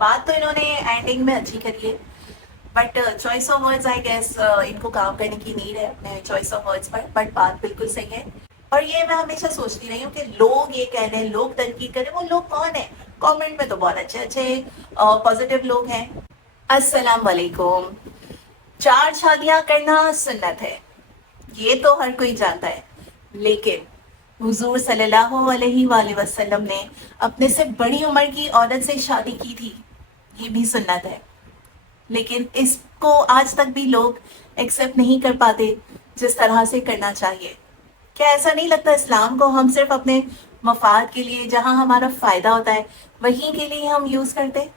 बात तो इन्होंने एंडिंग में अच्छी करी है, but choice of words I guess इनको काम करने की नीड है अपने चॉइस ऑफ वर्ड्स पर। बट बात बिल्कुल सही है, और ये मैं हमेशा सोचती रही हूँ कि लोग ये कह रहे हैं, लोग तनकीद कर रहे हैं, वो लोग कौन है? कमेंट में तो बहुत अच्छे अच्छे पॉजिटिव लोग हैं। अस्सलाम वालेकुम। चार शादियां करना सुन्नत है, ये तो हर कोई जानता है, लेकिन हुजूर सल्लल्लाहु अलैहि वसल्लम ने अपने से बड़ी उम्र की औरत से शादी की थी, ये भी सुन्नत है। लेकिन इसको आज तक भी लोग एक्सेप्ट नहीं कर पाते जिस तरह से करना चाहिए। क्या ऐसा नहीं लगता इस्लाम को हम सिर्फ अपने मफाद के लिए, जहां हमारा फायदा होता है वहीं के लिए हम यूज करते?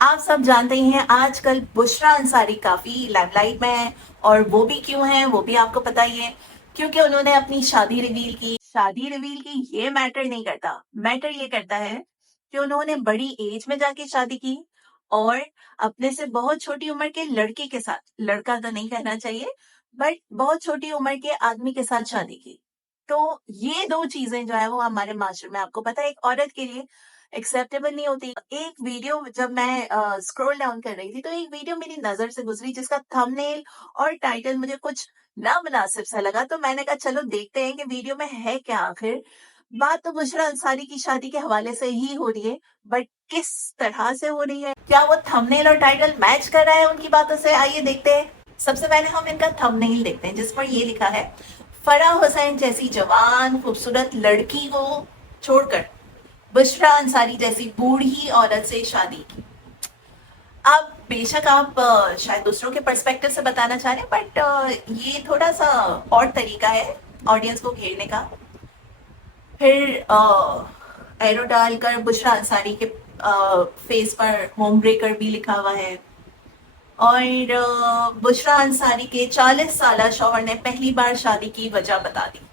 आप सब जानते ही हैं आजकल बुशरा अंसारी काफी लाइमलाइट में है, और वो भी क्यों है वो भी आपको पता ही है, क्योंकि उन्होंने अपनी शादी रिवील की। शादी रिवील की ये मैटर नहीं करता, मैटर ये करता है कि उन्होंने बड़ी एज में जाके शादी की, और अपने से बहुत छोटी उम्र के लड़के के साथ, लड़का तो नहीं कहना चाहिए, बट बहुत छोटी उम्र के आदमी के साथ शादी की। तो ये दो चीजें जो है वो हमारे माशरे में, आपको पता है, एक औरत के लिए एक्सेप्टेबल नहीं होती। एक वीडियो जब मैं स्क्रॉल डाउन कर रही थी, तो एक वीडियो मेरी नजर से गुजरी जिसका थंबनेल और टाइटल मुझे कुछ नामुनासिब सा लगा, तो मैंने कहा चलो देखते हैं कि वीडियो में है क्या आखिर। बात तो बुशरा अंसारी की शादी के हवाले से ही हो रही है, बट किस तरह से हो रही है, क्या वो थंबनेल और टाइटल मैच कर रहा है उनकी बातों से? आइए देखते हैं। सबसे पहले हम इनका थंबनेल देखते हैं, जिस पर ये लिखा है, फराह हुसैन जैसी जवान खूबसूरत लड़की को छोड़कर बुशरा अंसारी जैसी बूढ़ी औरत से शादी की। अब बेशक आप शायद दूसरों के पर्सपेक्टिव से बताना चाह रहे हैं, बट ये थोड़ा सा और तरीका है ऑडियंस को घेरने का। फिर एरो डालकर बुशरा अंसारी के फेस पर होम ब्रेकर भी लिखा हुआ है, और बुशरा अंसारी के 40 साल शौहर ने पहली बार शादी की वजह बता दी।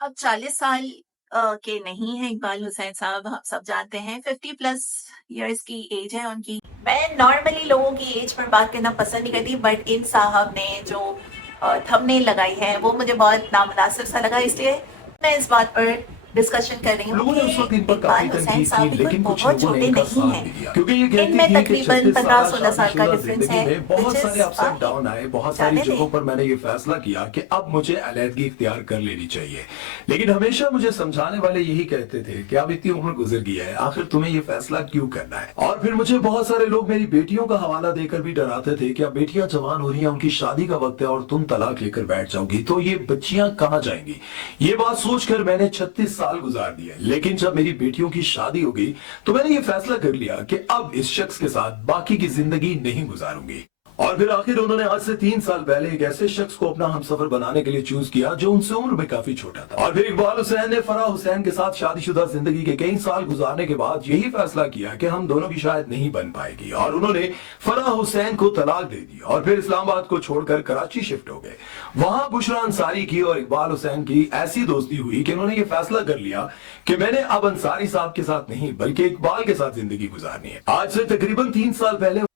अब 40 साल के नहीं है इकबाल हुसैन साहब, हम सब जानते हैं 50+ इयर्स की एज है उनकी। मैं नॉर्मली लोगों की एज पर बात करना पसंद नहीं करती, बट इन साहब ने जो थंबनेल लगाई है वो मुझे बहुत नामुनासिब सा लगा, इसलिए मैं इस बात पर डिस्कशन कर रही हूँ लोगों ने उस वक्त कि इन पर इकबाल काफी हुसैन तनकीद साहब की, भी कोई लेकिन कुछ बहुत लोगों ने छोटे इनका नहीं साथ हैं। भी दिया, क्योंकि ये कहती इनमें थी कि तकरीबन 36 साल 15-16 साल का शादीशुदा डिफरेंस जिंदगी है, में बहुत विच सारे इज अप्स एंड डाउन आए, बहुत सारी जाने जगहों दें। पर मैंने ये फैसला किया कि अब मुझे अलहदगी इख्तियार कर लेनी चाहिए। लेकिन हमेशा मुझे समझाने वाले यही कहते थे कि अब इतनी उम्र गुजर गई है, आखिर तुम्हें ये फैसला क्यों करना है। और फिर मुझे बहुत सारे लोग मेरी बेटियों का हवाला देकर भी डराते थे कि अब बेटियां जवान हो रही हैं, उनकी शादी का वक्त है और तुम तलाक लेकर बैठ जाओगी तो ये बच्चियां कहाँ जाएंगी। ये बात सोचकर मैंने 36 साल गुजार दिए, लेकिन जब मेरी बेटियों की शादी हो गई तो मैंने ये फैसला कर लिया कि अब इस शख्स के साथ बाकी की जिंदगी नहीं गुजारूंगी। और फिर आखिर उन्होंने आज से 3 साल पहले एक ऐसे शख्स को अपना हमसफर बनाने के लिए चूज किया जो उनसे उम्र में काफी छोटा था। और फिर इकबाल हुसैन ने फराह हुसैन के साथ शादीशुदा जिंदगी के कई साल गुजारने के बाद यही फैसला किया कि हम दोनों की शायद नहीं बन पाएगी, और उन्होंने फराह हुसैन को तलाक दे दी और फिर इस्लामाबाद को छोड़कर कराची शिफ्ट हो गए। वहां बुशरा अंसारी की और इकबाल हुसैन की ऐसी दोस्ती हुई कि उन्होंने ये फैसला कर लिया कि मैंने अब अंसारी साहब के साथ नहीं बल्कि इकबाल के साथ जिंदगी गुजारनी है। आज से तकरीबन 3 साल पहले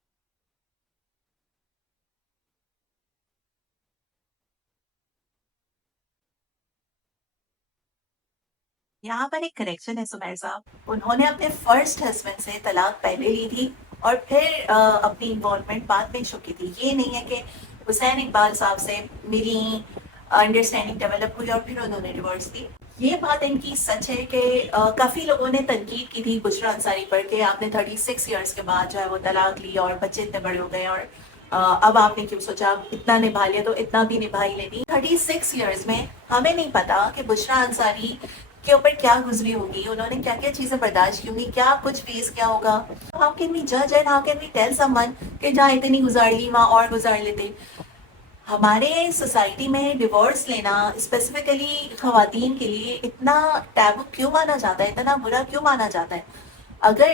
यहाँ पर एक करेक्शन है सुमेर साहब, उन्होंने अपने फर्स्ट हस्बैंड से तलाक पहले ली थी और फिर अपनी इन्वॉल्वमेंट बाद में शुरू की थी। ये नहीं है कि हुसैन इकबाल साहब से मेरी अंडरस्टैंडिंग डेवलप हुई और फिर उन्होंने डिवोर्स दी। ये बात इनकी सच है कि काफी लोगों ने तनकीद की थी बुशरा अंसारी पर कि आपने 36 इयर्स के बाद जो है वो तलाक ली और बच्चे इतने बड़े हो गए, और अब आपने क्यों सोचा इतना निभा लिया तो इतना भी निभा ही लेनी। 36 इयर्स में हमें नहीं पता कि बुशरा अंसारी के ऊपर क्या गुजरी होगी, उन्होंने क्या क्या चीजें बर्दाश्त की होंगी, क्या कुछ फेस किया होगा। हाउ कैन वी जज and how can we tell someone कि जहाँ इतनी गुजार ली वहां और गुजार लेते। हमारे सोसाइटी में डिवोर्स लेना स्पेसिफिकली खवातीन के लिए इतना टैबू क्यों माना जाता है, इतना बुरा क्यों माना जाता है? अगर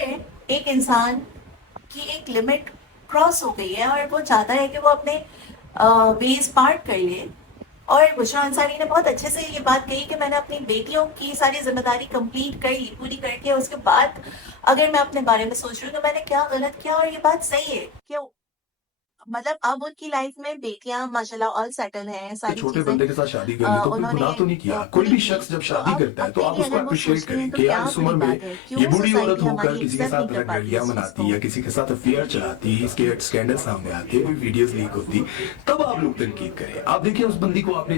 एक इंसान की एक लिमिट क्रॉस हो गई है और वो चाहता है कि वो अपने वेज पार्ट कर ले, और बुशरा अंसारी ने बहुत अच्छे से ये बात कही कि मैंने अपनी बेटियों की सारी जिम्मेदारी कंप्लीट कर ली, पूरी करके उसके बाद अगर मैं अपने बारे में सोच रही हूँ तो मैंने क्या गलत किया, और ये बात सही है क्यों। मतलब अब उनकी लाइफ में बेटियां माशाल्लाह ऑल सेटल हैं, के सारी छोटे चीजें बंदे के साथ शादी कर ली तो कोई उन्होंने गुनाह तो नहीं किया। कोई पूरी भी की। शख्स जब तो शादी अब करता है तो आप अपने लिए उसको अगर वो अप्रिशिएट सोच रहे हैं करें तो कि क्या यार इस बुरी उम्र में बात है, ये क्यों बूढ़ी औरत सोसाइटी होकर हमारी किसी के एक्सेप्ट नहीं साथ कर पाती रंगरलियां इस चीज मनाती को। या किसी के साथ अफेयर चलाती, इसके स्कैंडल सामने आती है, कोई वीडियोस लीक होती, तब आप लोग तनकीद करें। आप देखिए उस बंदी को आपने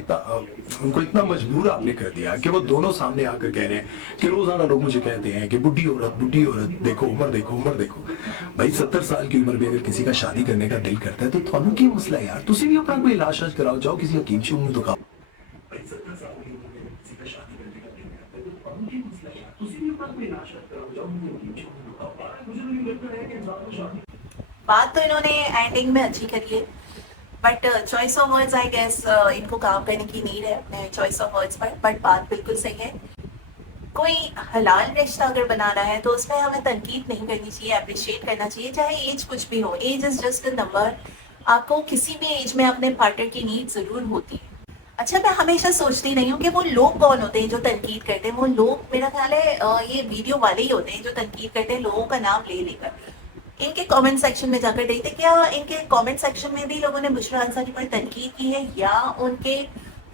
उनको इतना मजबूर आपने कर दिया कि वो दोनों सामने आकर कह रहे हैं कि रोजाना लोग मुझे कहते हैं कि बुढ़ी औरत देखो, उम्र देखो, उम्र देखो। भाई 70 साल की उम्र में अगर किसी का शादी करने का दिल करता है तो थानू की मसला है यार, तुसी भी अपना कोई इलाज शाज कराओ, जाओ किसी हकीम से उन्हें दिखाओ। भाई 70 साल की उम्र में किसी का शादी करने का दिल करता है तो थानू की मसला है यार, तुसी भी अपना कोई इलाज शाज कराओ, जाओ किसी हकीम से उन्हें दिखाओ। मुझे नहीं लगता है कि इंसान को शादी बात तो इन्होंने एंडिंग में अच्छी करी है, but choice of words I guess इनको काम करने की नीड है अपने चॉइस ऑफ वर्ड्स पर। बट बात बिल्कुल सही है, कोई हलाल रिश्ता अगर बना रहा है तो उसमें हमें तनकीद नहीं करनी चाहिए, अप्रिशिएट करना चाहिए, चाहे एज कुछ भी हो। Age is just a number. आपको किसी भी एज में अपने पार्टनर की नीड जरूर होती है। अच्छा, मैं हमेशा सोचती रही हूँ कि वो लोग कौन होते हैं जो तनकीद करते हैं। वो लोग मेरा ख्याल है ये वीडियो वाले ही होते हैं जो तनकीद करते हैं लोगों का नाम ले लेकर। इनके कमेंट सेक्शन में जाकर देखते क्या इनके कमेंट सेक्शन में भी लोगों ने बुशरा अंसारी पर तनकीद की है या उनके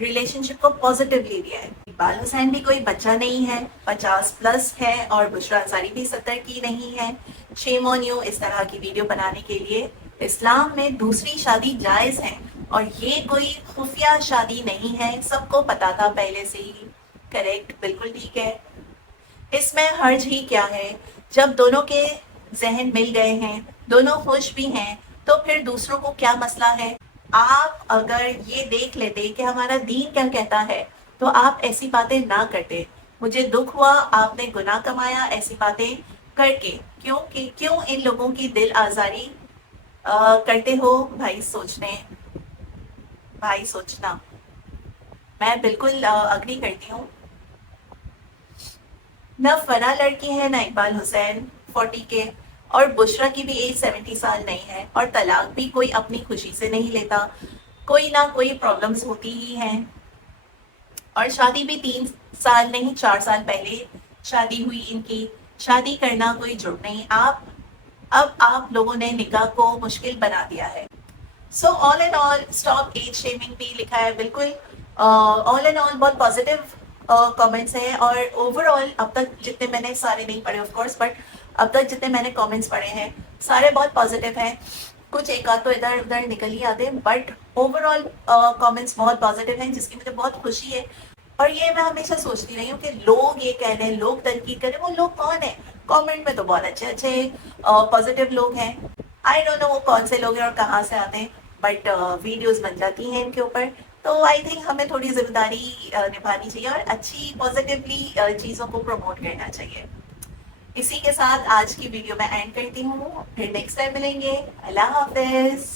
रिलेशनशिप को पॉजिटिवली लिया है। इकबाल हुसैन भी कोई बच्चा नहीं है, 50+ है, और बुशरा अंसारी भी 70 की नहीं है। शेम ऑन यू इस तरह की वीडियो बनाने के लिए। इस्लाम में दूसरी शादी जायज है और ये कोई खुफिया शादी नहीं है, सबको पता था पहले से ही। करेक्ट, बिल्कुल ठीक है। इसमें हर्ज ही क्या है, जब दोनों के जहन मिल गए हैं, दोनों खुश भी हैं, तो फिर दूसरों को क्या मसला है। आप अगर ये देख लेते कि हमारा दीन क्या कहता है तो आप ऐसी बातें ना करते। मुझे दुख हुआ आपने गुनाह कमाया ऐसी बातें करके। क्यों इन लोगों की दिल आजारी करते हो। भाई सोचना। मैं बिल्कुल अग्री करती हूँ। न फना लड़की है न इकबाल हुसैन 40 के, और बुशरा की भी एज 70 साल नहीं है, और तलाक भी कोई अपनी खुशी से नहीं लेता, कोई ना कोई प्रॉब्लम्स होती ही हैं। और शादी भी 3 साल नहीं 4 साल पहले शादी हुई इनकी। शादी करना कोई जुर्म नहीं। अब आप लोगों ने निकाह को मुश्किल बना दिया है। So all and all stop age shaming भी लिखा है, बिल्कुल ऑल एंड ऑल बहुत पॉजिटिव कमेंट्स हैं। और ओवरऑल अब तक जितने मैंने, सारे नहीं पढ़े ऑफ कोर्स, बट अब तक जितने मैंने कमेंट्स पढ़े हैं सारे बहुत पॉजिटिव हैं। कुछ एक आध तो इधर उधर निकल ही आते हैं, बट ओवरऑल कमेंट्स बहुत पॉजिटिव हैं, जिसकी मुझे बहुत खुशी है। और ये मैं हमेशा सोचती रही हूँ कि लोग ये कह रहे हैं, लोग तनकीद कर रहे हैं, वो लोग कौन है। कमेंट में तो बहुत अच्छे अच्छे पॉजिटिव लोग हैं। आई डोंट नो वो कौन से लोग हैं और कहाँ से आते हैं, बट वीडियोस बन जाती हैं इनके ऊपर। तो आई थिंक हमें थोड़ी जिम्मेदारी निभानी चाहिए और अच्छी पॉजिटिवली चीज़ों को प्रमोट करना चाहिए। इसी के साथ आज की वीडियो मैं एंड करती हूँ, फिर नेक्स्ट टाइम मिलेंगे। अल्लाह हाफिज।